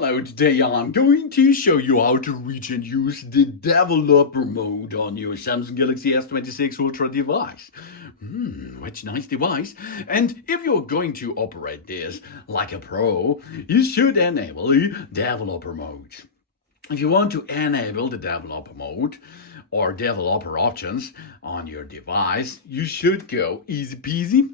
Hello, today I'm going to show you how to reach and use the developer mode on your Samsung Galaxy S26 Ultra device. Which nice device. And if you're going to operate this like a pro, you should enable the developer mode. If you want to enable the developer mode or developer options on your device, you should go easy peasy,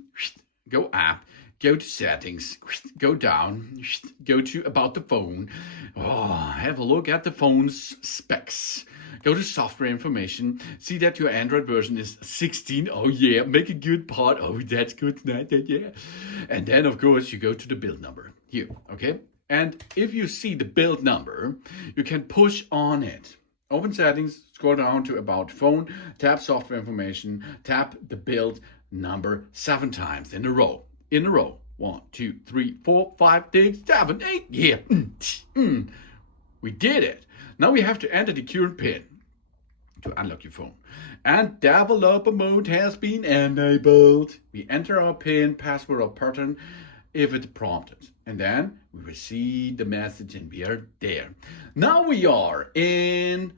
go app, go to settings, go down, go to about the phone. Have a look at the phone's specs. Go to software information, see that your Android version is 16. Oh yeah, make a good part. Oh, that's good. Yeah. And then of course you go to the build number here, okay? And if you see the build number, you can push on it. Open settings, scroll down to about phone, tap software information, tap the build number 7 times in a row. 1, 2, 3, 4, 5, 6, 7, 8. Yeah. We did it. Now we have to enter the current PIN to unlock your phone. And developer mode has been enabled. We enter our PIN, password, or pattern if it's prompted. And then we receive the message and we are there. Now we are in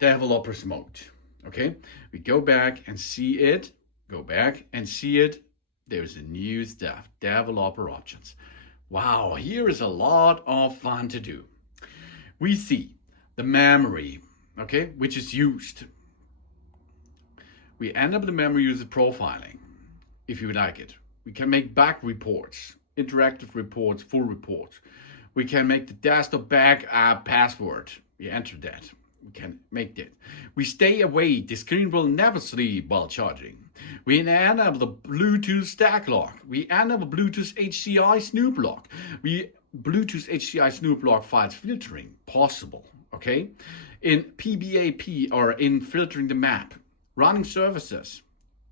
developers mode. Okay? We go back and see it. Go back and see it. There's a new stuff, developer options. Wow, here is a lot of fun to do. We see the memory, okay, which is used. We end up the memory user profiling, if you like it. We can make back reports, interactive reports, full reports. We can make the desktop back password. We enter that. We can make that. We stay awake. The screen will never sleep while charging. We enable the Bluetooth stack lock. We enable Bluetooth HCI snoop lock. We Bluetooth HCI snoop lock files filtering possible. Okay, in PBAP or in filtering the map, running services.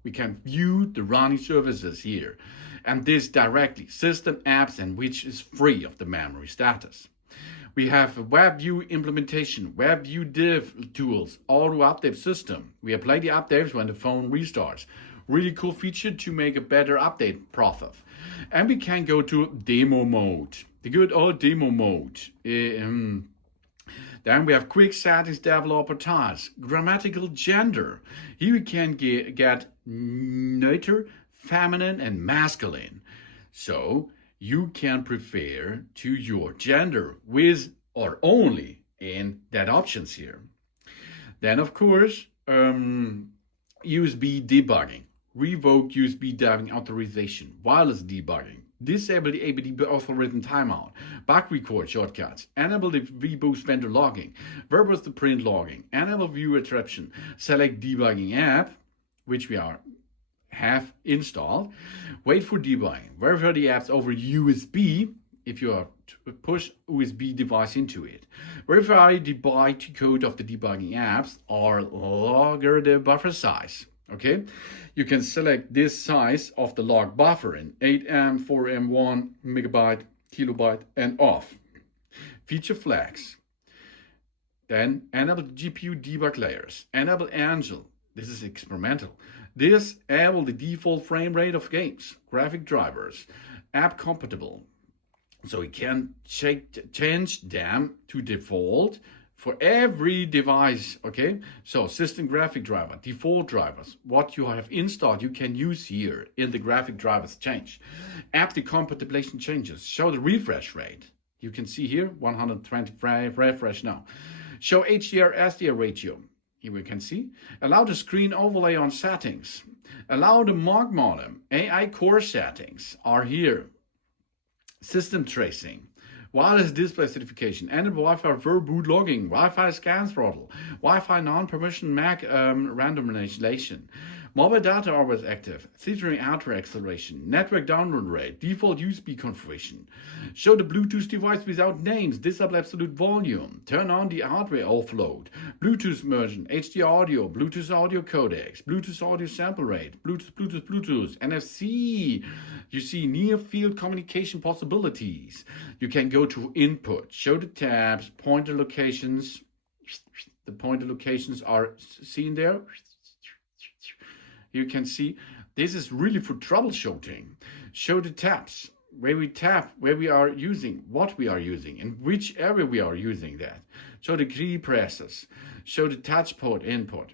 We can view the running services here, and this directly system apps and which is free of the memory status. We have a WebView implementation, WebView div tools, auto update system. We apply the updates when the phone restarts. Really cool feature to make a better update process. And we can go to demo mode, the good old demo mode. Then we have quick settings, developer tasks, grammatical gender. Here we can get neuter, feminine, and masculine. So you can prefer to your gender with or only in that options here. Then of course, USB debugging, revoke USB debugging authorization, wireless debugging, disable the ABD algorithm timeout, bug record shortcuts, enable the VBoost vendor logging, verbose the print logging, enable view attribution, select debugging app, which we have installed, wait for debugging, verify the apps over USB if you are to push USB device into it, verify the byte code of the debugging apps or logger the buffer size. Okay, you can select this size of the log buffer in 8M, 4M, 1 megabyte, kilobyte, and off. Feature flags. Then enable GPU debug layers. Enable Angel. This is experimental. Disable the default frame rate of games. Graphic drivers. App compatible. So you can change them to default for every device, okay? So system graphic driver, default drivers, what you have installed, you can use here in the graphic drivers change. App decompatibility changes, show the refresh rate. You can see here, 125 refresh now. Show HDR SDR ratio. Here we can see. Allow the screen overlay on settings. Allow the MOG modem. AI core settings are here. System tracing. Wireless display certification, enable Wi-Fi for boot logging, Wi-Fi scan throttle, Wi-Fi non-permission MAC randomization, mobile data always active, filtering outer acceleration, network download rate, default USB configuration, show the Bluetooth device without names, disable absolute volume, turn on the hardware offload, Bluetooth version, HD audio, Bluetooth audio codecs, Bluetooth audio sample rate, Bluetooth, NFC. You see near field communication possibilities. You can go to input, show the tabs, pointer locations. The pointer locations are seen there. You can see this is really for troubleshooting. Show the tabs. where we tap, where we are using, what we are using, in which area we are using that. Show the key presses. Show the touch port input.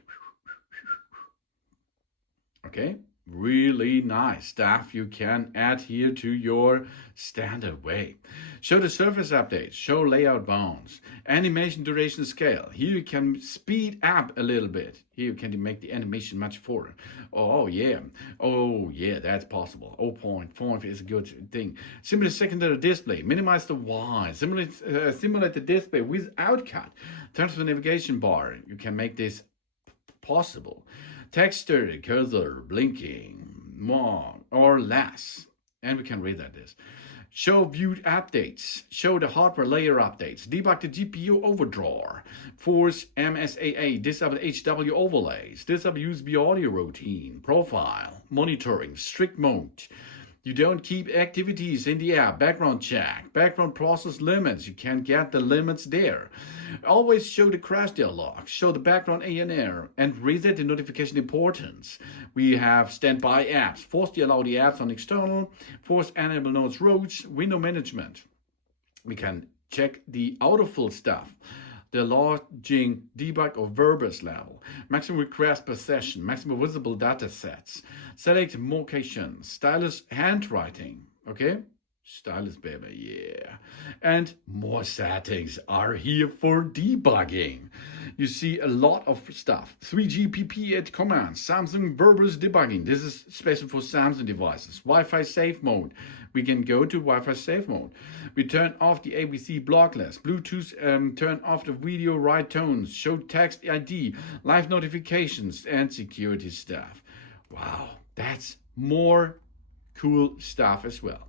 Okay, really nice stuff you can add here to your standard way. Show the surface updates, show layout bounds, animation duration scale. Here you can speed up a little bit. Here you can make the animation much forward. Oh yeah, that's possible. 0.5 is a good thing. Simulate secondary display, minimize the Y, simulate the display without cut. Transfer navigation bar, you can make this possible. Texture, cursor, blinking, more or less. And we can read that this. Show viewed updates. Show the hardware layer updates. Debug the GPU overdraw. Force MSAA. Disable HW overlays. Disable USB audio routine. Profile. Monitoring. Strict mode. You don't keep activities in the app. Background check. Background process limits. You can get the limits there. Always show the crash dialog. Show the background ANR and reset the notification importance. We have standby apps. Force to allow the apps on external. Force enable nodes roads. Window management. We can check the autofill stuff. The logging, debug or verbose level, maximum request per session, maximum visible data sets, select location, stylus handwriting, okay? Stylus baby, yeah. And more settings are here for debugging. You see a lot of stuff. 3GPP8 commands, Samsung verbose debugging. This is special for Samsung devices. Wi-Fi safe mode. We can go to Wi-Fi safe mode. We turn off the ABC block list. Bluetooth, turn off the video write tones. Show text ID, live notifications, and security stuff. Wow, that's more cool stuff as well.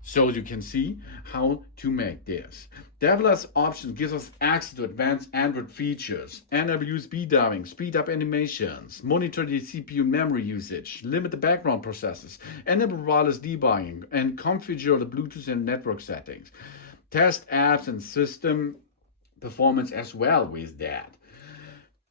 So you can see how to make this. Developers option gives us access to advanced Android features, enable USB dubbing, speed up animations, monitor the CPU memory usage, limit the background processes, enable wireless debugging, and configure the Bluetooth and network settings. Test apps and system performance as well with that.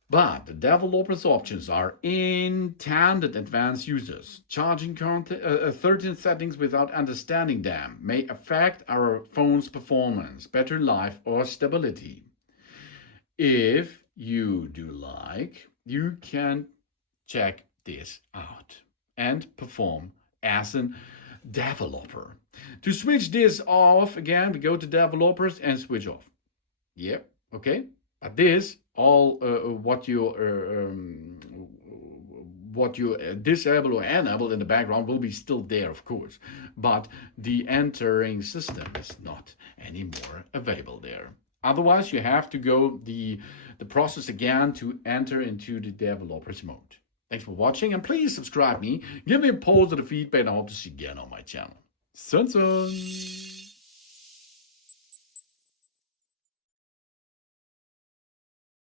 But the developers' options are intended advanced users. Charging 13 settings without understanding them may affect our phone's performance, battery life, or stability. If you do like, you can check this out and perform as a developer. To switch this off, again, we go to developers and switch off. Yep, okay. But this, all what you disable or enable in the background will be still there, of course. But the entering system is not anymore available there. Otherwise, you have to go the process again to enter into the developers mode. Thanks for watching, and please subscribe me. Give me a positive feedback, and I hope to see you again on my channel. Sun.